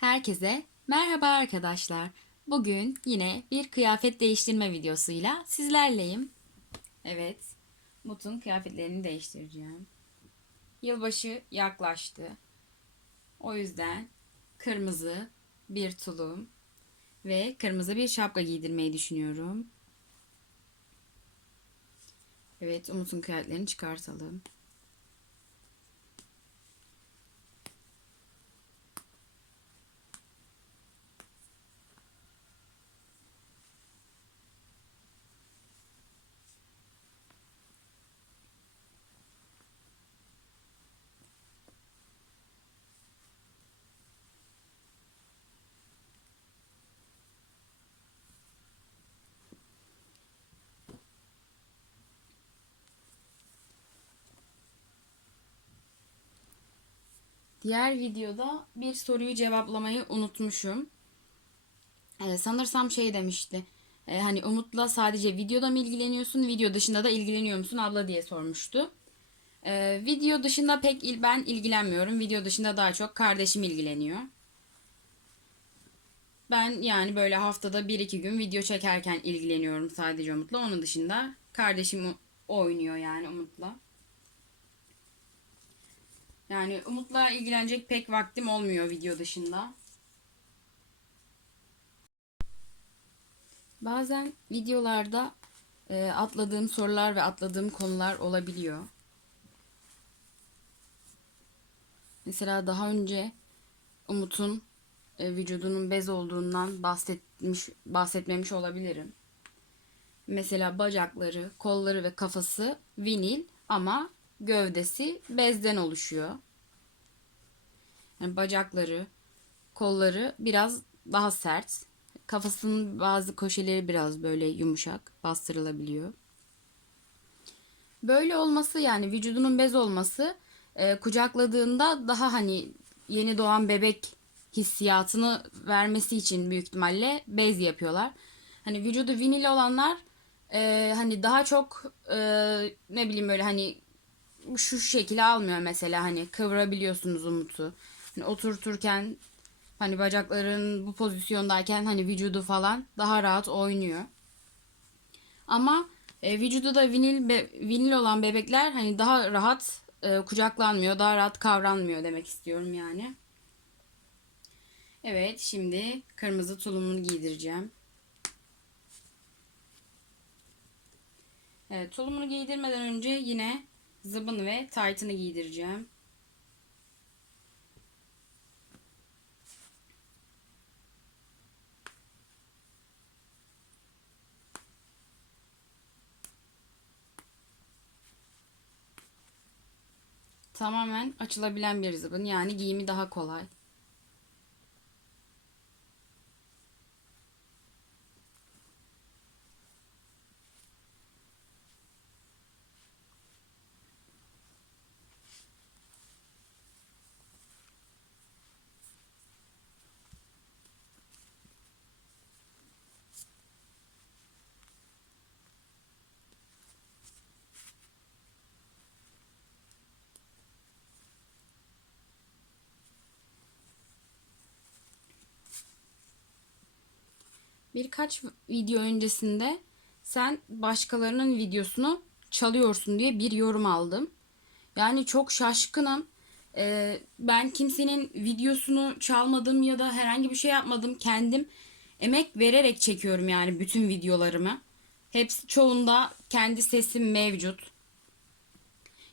Herkese merhaba arkadaşlar. Bugün yine bir kıyafet değiştirme videosuyla sizlerleyim. Evet, Mut'un kıyafetlerini değiştireceğim. Yılbaşı yaklaştı. O yüzden kırmızı bir tulum ve kırmızı bir şapka giydirmeyi düşünüyorum. Evet, Umut'un kıyafetlerini çıkartalım. Diğer videoda bir soruyu cevaplamayı unutmuşum. Ee, sanırsam şey demişti. Ee, hani Umut'la sadece videoda mı ilgileniyorsun, video dışında da ilgileniyor musun abla diye sormuştu. Ee, video dışında pek il, ben ilgilenmiyorum. Video dışında daha çok kardeşim ilgileniyor. Ben yani böyle haftada bir iki gün video çekerken ilgileniyorum sadece Umut'la. Onun dışında kardeşim oynuyor yani Umut'la. Yani Umut'la ilgilenecek pek vaktim olmuyor video dışında. Bazen videolarda e, atladığım sorular ve atladığım konular olabiliyor. Mesela daha önce Umut'un e, vücudunun bez olduğundan bahsetmiş bahsetmemiş olabilirim. Mesela bacakları, kolları ve kafası vinil ama gövdesi bezden oluşuyor. Yani bacakları, kolları biraz daha sert. Kafasının bazı köşeleri biraz böyle yumuşak, bastırılabiliyor. Böyle olması yani vücudunun bez olması e, kucakladığında daha hani yeni doğan bebek hissiyatını vermesi için büyük ihtimalle bez yapıyorlar. Hani vücudu vinil olanlar e, hani daha çok e, ne bileyim böyle hani şu şekilde almıyor mesela hani kıvırabiliyorsunuz Umut'u. Hani oturturken hani bacakların bu pozisyondayken hani vücudu falan daha rahat oynuyor. Ama e, vücudu da vinil be, vinil olan bebekler hani daha rahat e, kucaklanmıyor, daha rahat kavranmıyor demek istiyorum yani. Evet, şimdi kırmızı tulumunu giydireceğim. Evet, tulumunu giydirmeden önce yine zıbın ve taytını giydireceğim. Tamamen açılabilen bir zıbın yani giyimi daha kolay. Birkaç video öncesinde sen başkalarının videosunu çalıyorsun diye bir yorum aldım. Yani çok şaşkınım. Ee, ben kimsenin videosunu çalmadım ya da herhangi bir şey yapmadım. Kendim emek vererek çekiyorum yani bütün videolarımı. Hepsi çoğunda kendi sesim mevcut.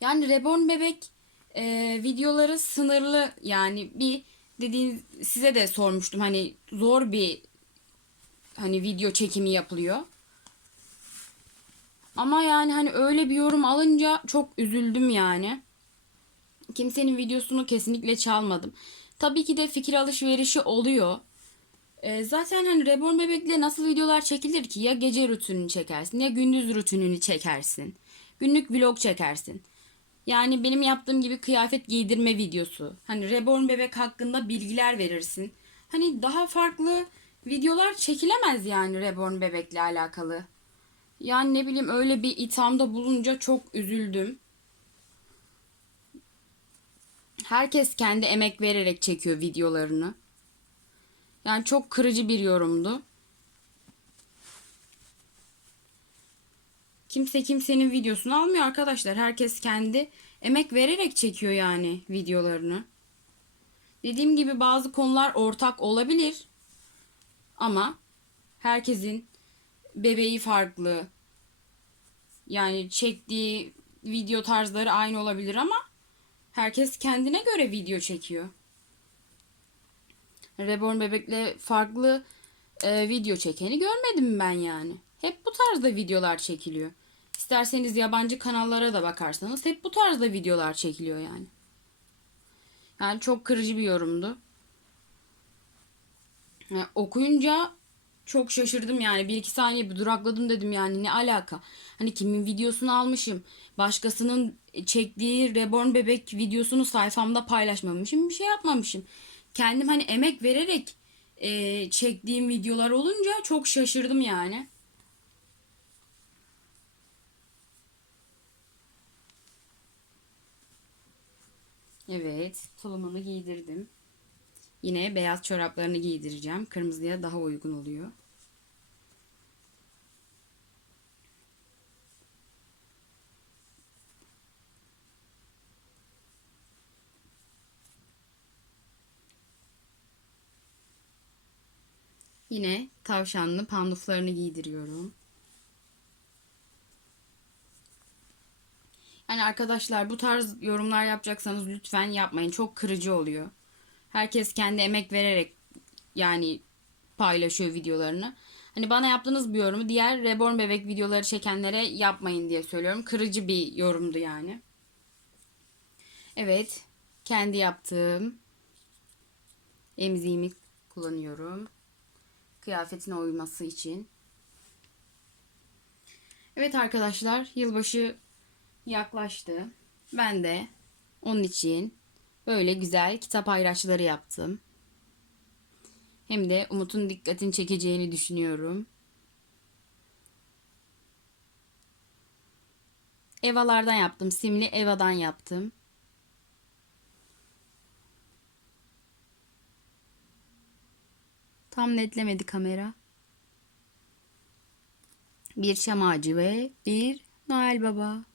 Yani Reborn Bebek e, videoları sınırlı yani bir dediğin size de sormuştum hani zor bir hani video çekimi yapılıyor. Ama yani hani öyle bir yorum alınca çok üzüldüm yani. Kimsenin videosunu kesinlikle çalmadım. Tabii ki de fikir alışverişi oluyor. Ee, zaten hani Reborn Bebek'le nasıl videolar çekilir ki? Ya gece rutinini çekersin ya gündüz rutinini çekersin. Günlük vlog çekersin. Yani benim yaptığım gibi kıyafet giydirme videosu. Hani Reborn Bebek hakkında bilgiler verirsin. Hani daha farklı videolar çekilemez yani Reborn bebekle alakalı. Yani ne bileyim öyle bir ithamda bulunca çok üzüldüm. Herkes kendi emek vererek çekiyor videolarını. Yani çok kırıcı bir yorumdu. Kimse kimsenin videosunu almıyor arkadaşlar. Herkes kendi emek vererek çekiyor yani videolarını. Dediğim gibi bazı konular ortak olabilir. Ama herkesin bebeği farklı. Yani çektiği video tarzları aynı olabilir ama herkes kendine göre video çekiyor. Reborn bebekle farklı e, video çekeni görmedim ben yani. Hep bu tarzda videolar çekiliyor. İsterseniz yabancı kanallara da bakarsanız hep bu tarzda videolar çekiliyor yani. Yani çok kırıcı bir yorumdu. Yani okuyunca çok şaşırdım yani. Bir iki saniye bir durakladım dedim yani ne alaka. Hani kimin videosunu almışım. Başkasının çektiği Reborn bebek videosunu sayfamda paylaşmamışım. Bir şey yapmamışım. Kendim hani emek vererek e, çektiğim videolar olunca çok şaşırdım yani. Evet, tulumunu giydirdim. Yine beyaz çoraplarını giydireceğim. Kırmızıya daha uygun oluyor. Yine tavşanlı panduflarını giydiriyorum. Yani arkadaşlar bu tarz yorumlar yapacaksanız lütfen yapmayın. Çok kırıcı oluyor. Herkes kendi emek vererek yani paylaşıyor videolarını. Hani bana yaptığınız bir yorumu diğer Reborn bebek videoları çekenlere yapmayın diye söylüyorum. Kırıcı bir yorumdu yani. Evet. Kendi yaptığım emziğimi kullanıyorum. Kıyafetine uyması için. Evet arkadaşlar yılbaşı yaklaştı. Ben de onun için böyle güzel kitap ayraçları yaptım. Hem de Umut'un dikkatini çekeceğini düşünüyorum. Evalardan yaptım. Simli Eva'dan yaptım. Tam netlemedi kamera. Bir şam ağacı ve bir Noel Baba.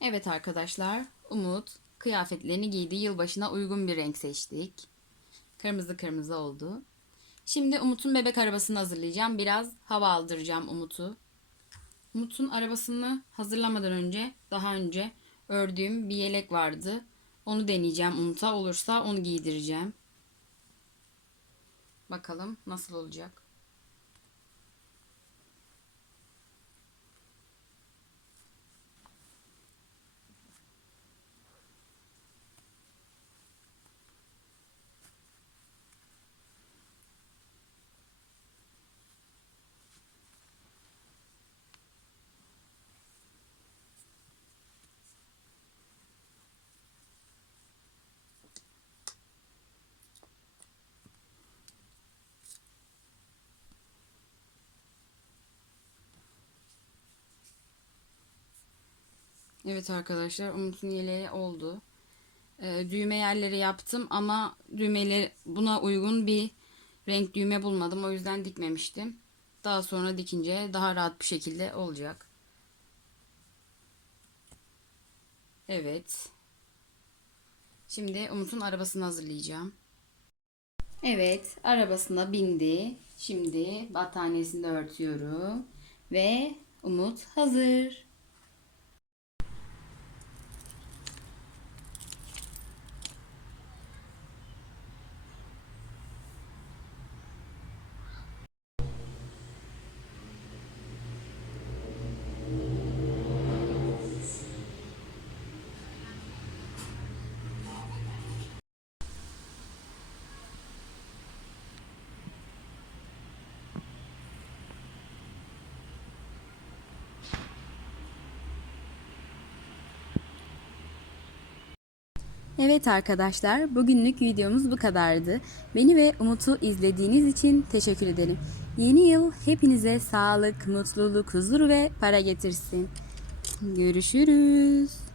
Evet arkadaşlar, Umut kıyafetlerini giydi. Yılbaşına uygun bir renk seçtik. Kırmızı kırmızı oldu. Şimdi Umut'un bebek arabasını hazırlayacağım. Biraz hava aldıracağım Umut'u. Umut'un arabasını hazırlamadan önce, daha önce ördüğüm bir yelek vardı. Onu deneyeceğim Umut'a. Olursa onu giydireceğim. Bakalım nasıl olacak. Evet arkadaşlar Umut'un yeleği oldu. Ee, düğme yerleri yaptım ama düğmeleri buna uygun bir renk düğme bulmadım. O yüzden dikmemiştim. Daha sonra dikince daha rahat bir şekilde olacak. Evet. Şimdi Umut'un arabasını hazırlayacağım. Evet, arabasına bindi. Şimdi battaniyesini de örtüyorum. Ve Umut hazır. Evet arkadaşlar, bugünlük videomuz bu kadardı. Beni ve Umut'u izlediğiniz için teşekkür ederim. Yeni yıl hepinize sağlık, mutluluk, huzur ve para getirsin. Görüşürüz.